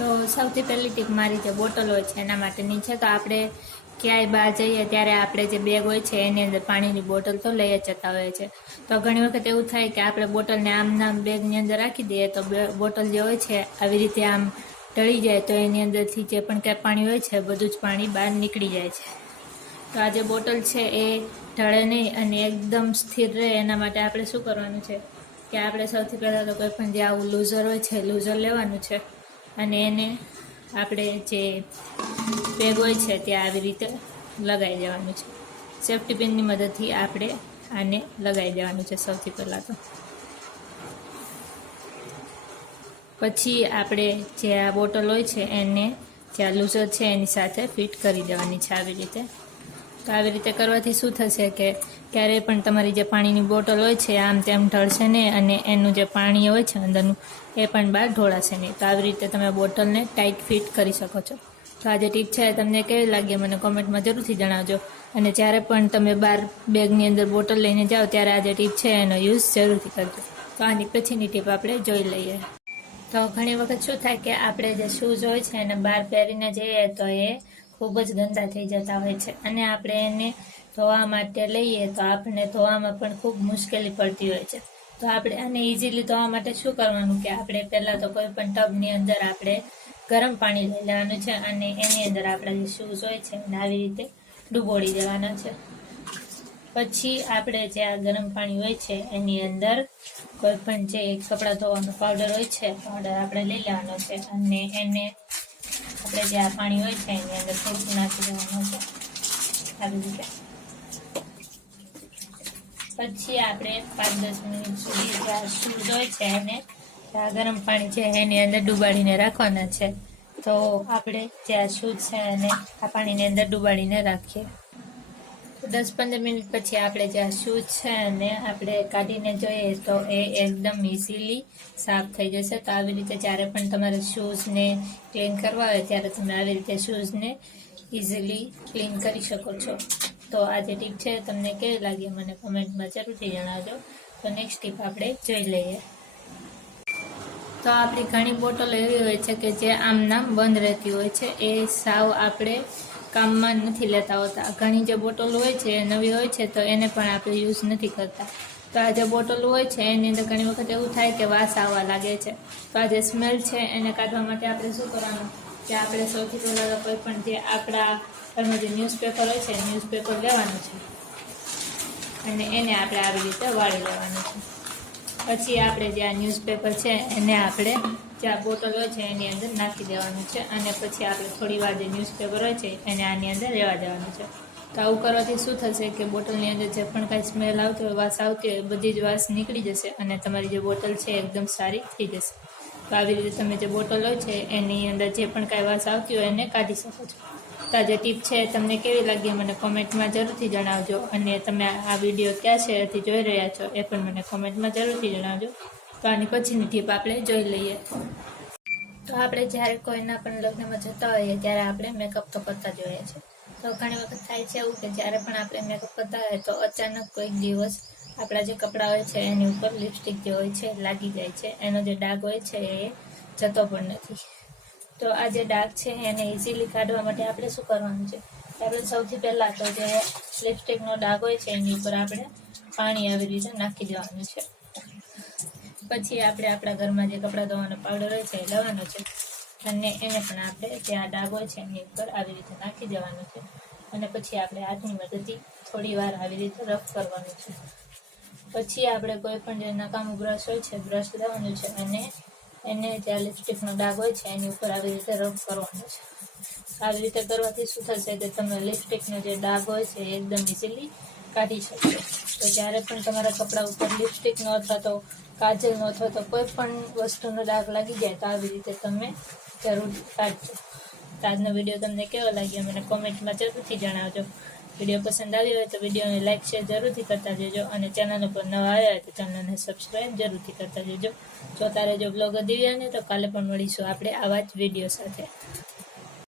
તો સૌથી પહેલી ટીપ મારી જે બોટલ હોય છે એના માટેની છે. તો આપણે ક્યાંય બહાર જઈએ ત્યારે આપણે જે બેગ હોય છે એની અંદર પાણીની બોટલ તો લઈ જ જતા હોઈએ છીએ. તો ઘણી વખત એવું થાય કે આપણે બોટલને આમ બેગની અંદર રાખી દઈએ તો બોટલ જે હોય છે આવી રીતે આમ ઢળી જાય તો એની અંદરથી જે પણ કાંઈ પાણી હોય છે બધું જ પાણી બહાર નીકળી જાય છે. તો આ જે બોટલ છે એ ઢળે નહીં અને એકદમ સ્થિર રહે એના માટે આપણે શું કરવાનું છે કે આપણે સૌથી પહેલાં તો કોઈ પણ જે આવું લૂઝર હોય છે લૂઝર લેવાનું છે અને એને આપણે જે બેગ હોય છે ત્યાં આવી રીતે લગાવી દેવાનું છે. સેફ્ટી પિનની મદદથી આપણે આને લગાવી દેવાનું છે સૌથી પહેલાં તો. પછી આપણે જે આ બોટલ હોય છે એને જે આ લૂઝર છે એની સાથે ફિટ કરી દેવાની છે આવી રીતે. તો આવી રીતે કરવાથી શું થશે કે ક્યારેય પણ તમારી જે પાણીની બોટલ હોય છે આમ તેમ ઢળશે નહીં અને એનું જે પાણી હોય છે અંદરનું એ પણ બહાર ઢોળાશે નહીં. તો આવી રીતે તમે બોટલને ટાઈટ ફિટ કરી શકો છો. તો આ જે ટીપ છે તમને કેવી લાગી મને કોમેન્ટમાં જરૂરથી જણાવજો. અને જ્યારે પણ તમે બહાર બેગની અંદર બોટલ લઈને જાઓ ત્યારે આ જે ટીપ છે એનો યુઝ જરૂરથી કરજો. તો આની પછીની ટીપ આપણે જોઈ લઈએ. તો ઘણી વખત શું થાય કે આપણે જે શૂઝ હોય છે એને બહાર પહેરીને જઈએ તો એ ખૂબ જ ગંદા થઈ જતા હોય છે અને આપણે એને ધોવા માટે લઈએ તો આપણને ધોવામાં પણ ખૂબ મુશ્કેલી પડતી હોય છે. તો આપણે આને ઇઝીલી ધોવા માટે શું કરવાનું કે આપણે પહેલાં તો કોઈ પણ ટબની અંદર આપણે ગરમ પાણી લઈ લેવાનું છે અને એની અંદર આપણા જે શૂઝ હોય છે એને આવી રીતે ડૂબોળી દેવાના છે. પછી આપણે જે આ ગરમ પાણી હોય છે એની અંદર કોઈ પણ જે કપડાં ધોવાનો પાવડર હોય છે પાવડર આપણે લઈ લેવાનો છે અને એને આપણે જે આ પાણી હોય છે એની અંદર થોડુંક નાખી દેવાનું છે આવી રીતે. પછી આપણે 5-10 મિનિટ સુધી જે આ શૂઝ હોય છે એને આ ગરમ પાણી છે એની અંદર ડૂબાડીને રાખવાના છે. તો આપણે જે આ શૂઝ છે એને આ પાણીની અંદર ડૂબાડીને રાખીએ. 10-15 મિનિટ પછી આપણે જે આ શૂઝ છે એને આપણે કાઢીને જોઈએ તો એ એકદમ ઇઝીલી સાફ થઈ જશે. તો આવી રીતે જ્યારે પણ તમારે શૂઝને ક્લીન કરવા હોય ત્યારે તમે આવી રીતે શૂઝને ઇઝીલી ક્લીન કરી શકો છો. તો આ જે ટીપ છે તમને કેવી લાગી મને કોમેન્ટમાં જરૂરથી જણાવજો. તો નેક્સ્ટ ટીપ આપણે જોઈ લઈએ. તો આપણી ઘણી બોટલો એવી હોય છે કે જે આમ નામ બંધ રહેતી હોય છે એ સાવ આપણે કામમાં નથી લેતા હોતા. ઘણી જે બોટલો હોય છે એ નવી હોય છે તો એને પણ આપણે યુઝ નથી કરતા. તો આ જે બોટલો હોય છે એની અંદર ઘણી વખત એવું થાય કે વાસ આવવા લાગે છે. તો આ જે સ્મેલ છે એને કાઢવા માટે આપણે શું કરવાનું કે આપણે સૌથી પહેલાં કોઈ પણ જે આપણા ઘરમાં જે ન્યૂઝપેપર હોય છે ન્યૂઝપેપર લેવાનું છે અને એને આપણે આવી રીતે વાળી લેવાનું છે. પછી આપણે જે આ ન્યૂઝપેપર છે એને આપણે જે આ બોટલ હોય છે એની અંદર નાખી દેવાનું છે અને પછી આપણે થોડી વાર જે ન્યૂઝપેપર હોય છે એને આની અંદર રહેવા દેવાનું છે. તો આવું કરવાથી શું થશે કે બોટલની અંદર જે પણ કાંઈ સ્મેલ આવતી હોય વાસ આવતી હોય બધી જ વાસ નીકળી જશે અને તમારી જે બોટલ છે એકદમ સારી થઈ જશે. તો આવી રીતે તમે જે બોટલ હોય છે એની અંદર જે પણ કાંઈ વાસ આવતી હોય એને કાઢી શકો છો. તો આ જે ટીપ છે તમને કેવી લાગી મને કોમેન્ટમાં જરૂરથી જણાવજો અને તમે આ વિડીયો ક્યાં શહેરથી જોઈ રહ્યા છો એ પણ મને કોમેન્ટમાં જરૂરથી જણાવજો. તો આની પછીની ટીપ આપણે જોઈ લઈએ. તો આપણે જ્યારે કોઈના પણ લગ્નમાં જતા હોઈએ ત્યારે આપણે મેકઅપ તો કરતા જ હોઈએ છીએ. તો ઘણી વખત થાય છે એવું કે જ્યારે પણ આપણે મેકઅપ કરતા હોય તો અચાનક કોઈક દિવસ આપણા જે કપડાં હોય છે એની ઉપર લિપસ્ટિક જે હોય છે લાગી જાય છે. એનો જે ડાઘ હોય છે એ જતો પણ નથી. તો આ જે ડાઘ છે એને ઇઝીલી કાઢવા માટે આપણે શું કરવાનું છે આપણે સૌથી પહેલાં તો જે લિપસ્ટિકનો ડાઘ હોય છે એની ઉપર આપણે પાણી આવી રીતે નાખી દેવાનું છે. પછી આપણે આપણા ઘરમાં જે કપડાં ધોવાનો પાવડર હોય છે એ લેવાનો છે અને એને પણ આપણે જે આ ડાઘ હોય છે એની ઉપર આવી રીતે નાખી દેવાનું છે અને પછી આપણે હાથની મદદથી થોડી વાર આવી રીતે રફ કરવાનું છે. પછી આપણે કોઈ પણ જે નકામું બ્રશ હોય છે બ્રશ લેવાનું છે અને એને જે લિપસ્ટિકનો ડાઘ હોય છે એની ઉપર આવી રીતે રફ કરવાનો છે. આવી રીતે કરવાથી શું થશે કે તમે લિપસ્ટિકનો જે ડાઘ હોય છે એ એકદમ ઇઝીલી કાઢી શકશો. તો જ્યારે પણ તમારા કપડા ઉપર લિપસ્ટિકનો અથવા તો કાજલનો અથવા તો કોઈ પણ વસ્તુનો ડાઘ લાગી જાય તો આવી રીતે તમે જરૂર કાઢજો. તો આજનો વિડીયો તમને કેવો લાગ્યો મને કોમેન્ટમાં જરૂરથી જણાવજો. વિડીયો પસંદ આવ્યો હોય તો વિડીયોને લાઇક શેર જરૂરથી કરતા જજો અને ચેનલ ઉપર નવા આવ્યા હોય તો ચેનલને સબસ્ક્રાઈબ જરૂરથી કરતા જજો. જોતા રહેજો બ્લોગર દિવ્યાને. તો કાલે પણ મળીશું આપણે આવા જ વિડીયો સાથે.